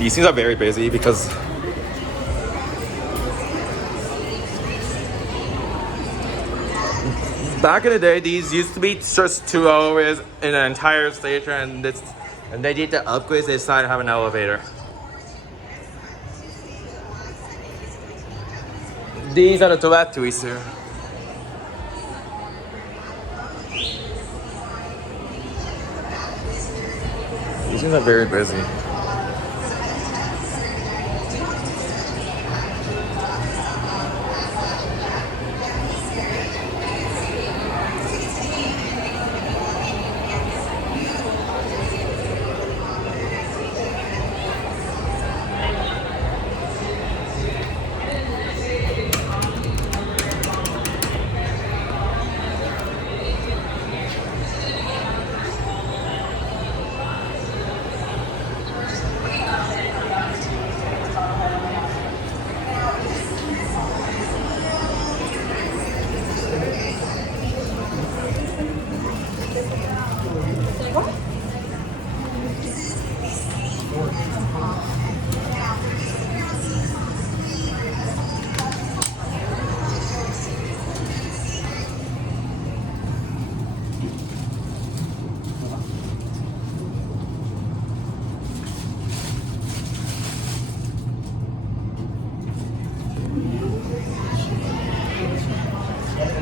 These things are very busy because back in the day, these used to be just 2 hours in an entire station, and they did the upgrades. They decided to have an elevator. These are the toiletries here. These things are very busy.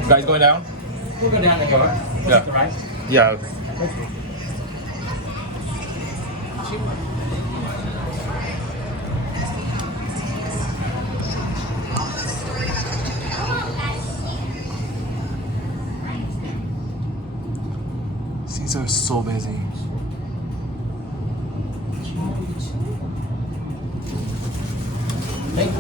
Guys going down? We'll go down and go. Yeah. The right. Yeah. These are so busy. Thank you.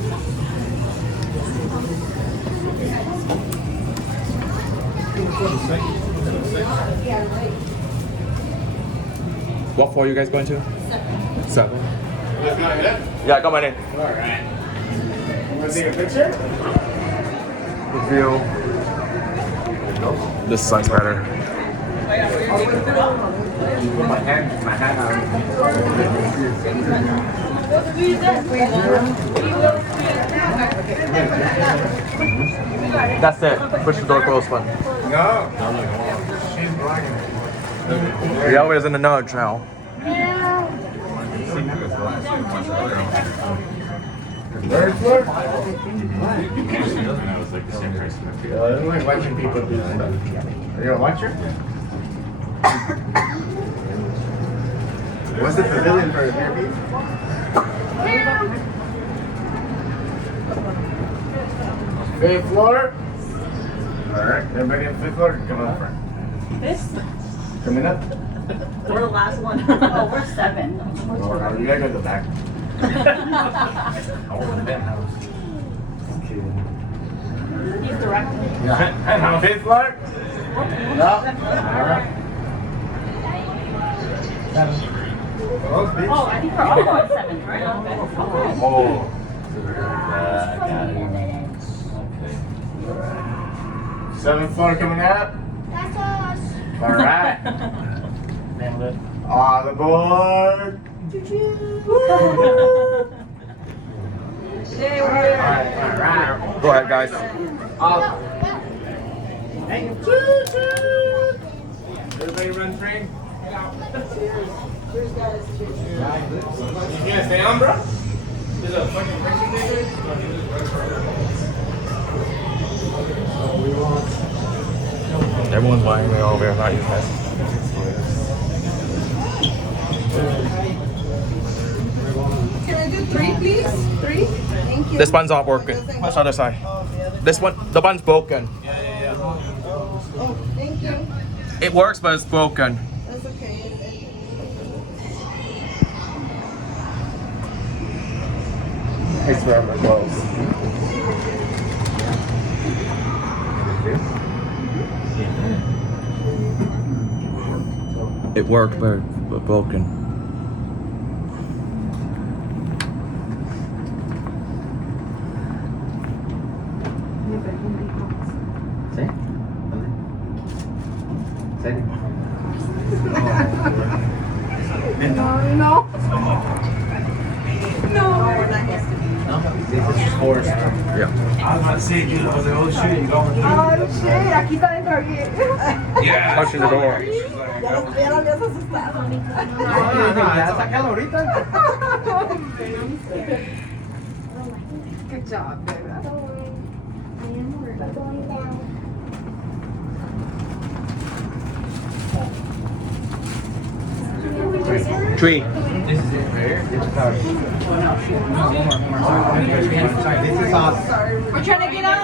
What floor are you guys going to? 7. Let's go ahead. Yeah, come on in. All right. You want to take a picture? The view. This sun's better. Put my hand on. That's it. Push the door closed one. No. She's blocking it. The elevator's in the nudge now. Third floor? I don't like watching people do stuff. Are you a watcher? What's the pavilion for Airbnb? Fifth floor? Alright, everybody on the 5th floor, come up front. This? Coming up? We're the last one. Oh, we're 7. Or you gotta go to the back. I want the penthouse. He's directing. Yeah. 5th floor? No. Alright. Close, bitch. Oh, I think we're all on 7, right? Oh. Seventh floor coming up. That's us. All right. Nailed it. On the board. Yay, All we're right. Go ahead, guys. Hey. Everybody run train. Cheers, guys. Cheers. You gonna stay on, bro? There's a fucking picture there. Everyone's buying me over here, not you guys. Can I do 3, please? 3? Thank you. This one's not working. Which other side? This one, the one's broken. Oh, thank you. It works, but it's broken. That's okay. Thanks for having close. It worked, but broken. No. forced. Yeah. I was about to say, dude, I was like, oh shit, you going through? Oh, shit, aquí está dentro aquí. Yeah. Pushing the door. Ya lo habías asustado. Ya sácalo ahorita. Good job, baby. Tree. This is it right here. It's about it. This is awesome. We're trying to get up.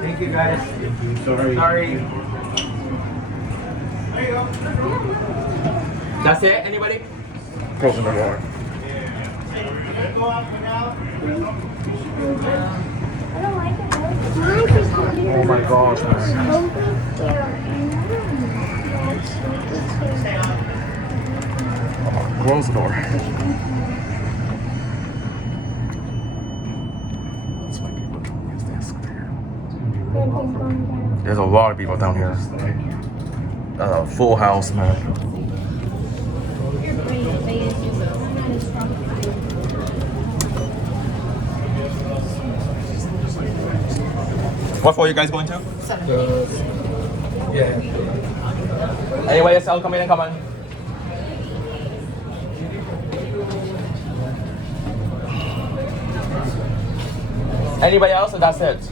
Thank you guys. Sorry. That's it? Anybody? Closing the door. Oh my gosh, man. Close the door. That's why people don't use this there. There's a lot of people down here. Full house, man. What floor are you guys going to? Yeah. Anyway, yes, I'll come in and come on. Anybody else? Or that's it.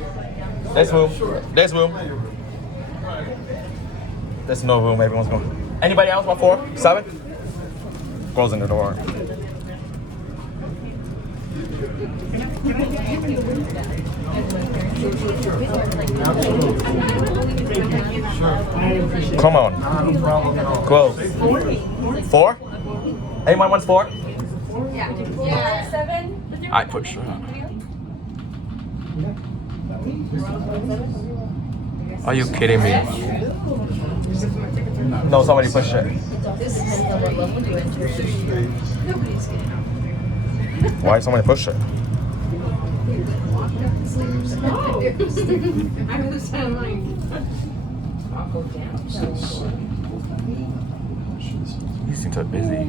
This room. This room. There's no room. Everyone's going. Anybody else? What floor? 7? Closing the door. Come on. No problem at all. Close. 4? Anyone wants 4? Yeah. 7. I push. Are you kidding me? No, somebody pushed it. Why did somebody push it? You seem so busy.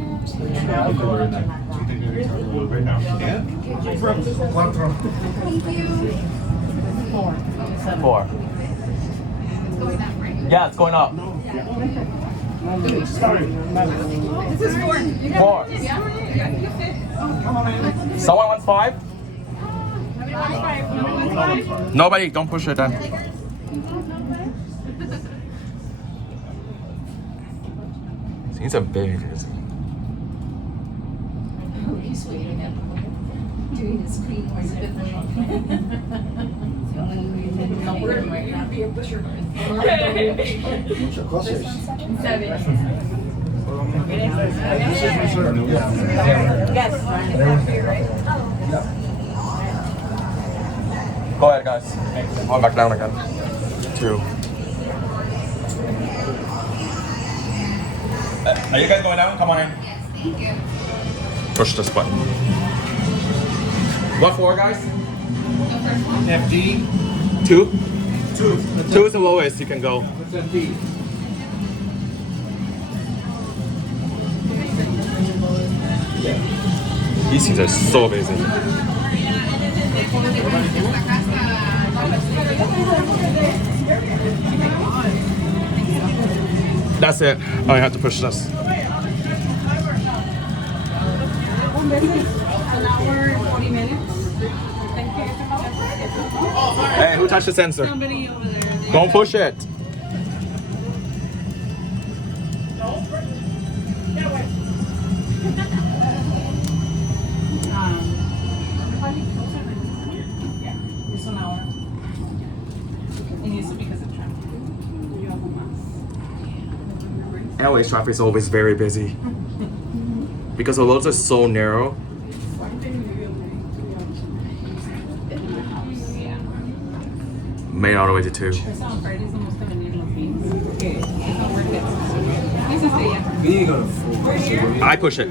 4. Yeah, it's going up. This is 4. 4. Someone wants 5? Nobody, don't push it then. These are big. He's waiting at doing his screen was a bit no word might not be a pusher. 7. Yes. Go ahead, guys. I'm back down again. 2. Are you guys going down? Come on in. Yes, thank you. Push this button. What floor, guys? FD. 2? 2 is the lowest you can go. What's FD? These things are so busy. That's it. I have to push this. An hour, 40 minutes. Hey, who touched the sensor? Somebody over there. Don't push it. It's an hour. It needs to because of traffic. LA's traffic is always very busy. Because the roads are so narrow. Made all the way to 2. It's on Fridays almost like a needle fees. Okay. It's not worth it. This is the We need to go to 4. I push it.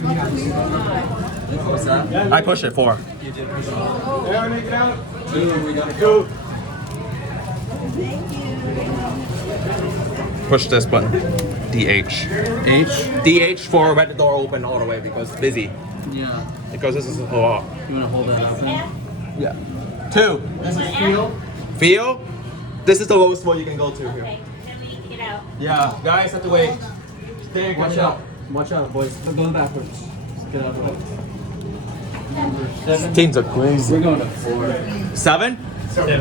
I push it 4. Push this button. DH. H. DH for let the door open all the way because it's busy. Yeah. Because this is a lot. You want to hold that up then? Yeah. 2. This is feel. Feel? This is the lowest one you can go to here. Okay, let me get out. Yeah, guys have to wait. Stay, Watch out. Watch out, boys. We're going backwards. Get out of the way. Number 7. Teams are crazy. We're going to 4. 7? 7.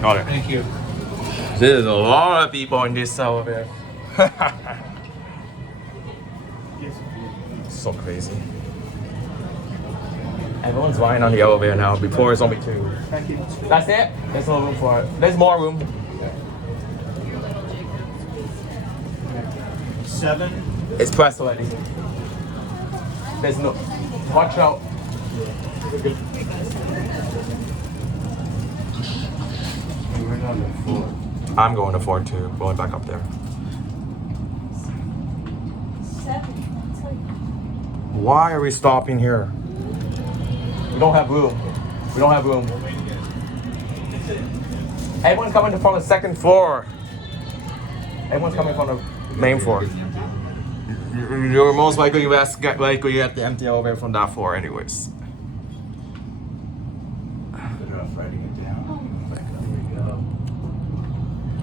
Got it. Thank you. There's a lot of people in this elevator. So crazy. Everyone's vying on the elevator now. Before it's only 2. Thank you. That's it? There's no room for it. There's more room. 7. It's pressed already. There's no. Watch out. We're going to 4. I'm going to 4 too. Going back up there. 7. Why are we stopping here? We don't have room. We don't have room. Everyone's coming from the 2nd floor. Everyone's coming from the main floor. You're most likely to get the empty elevator from that floor anyways.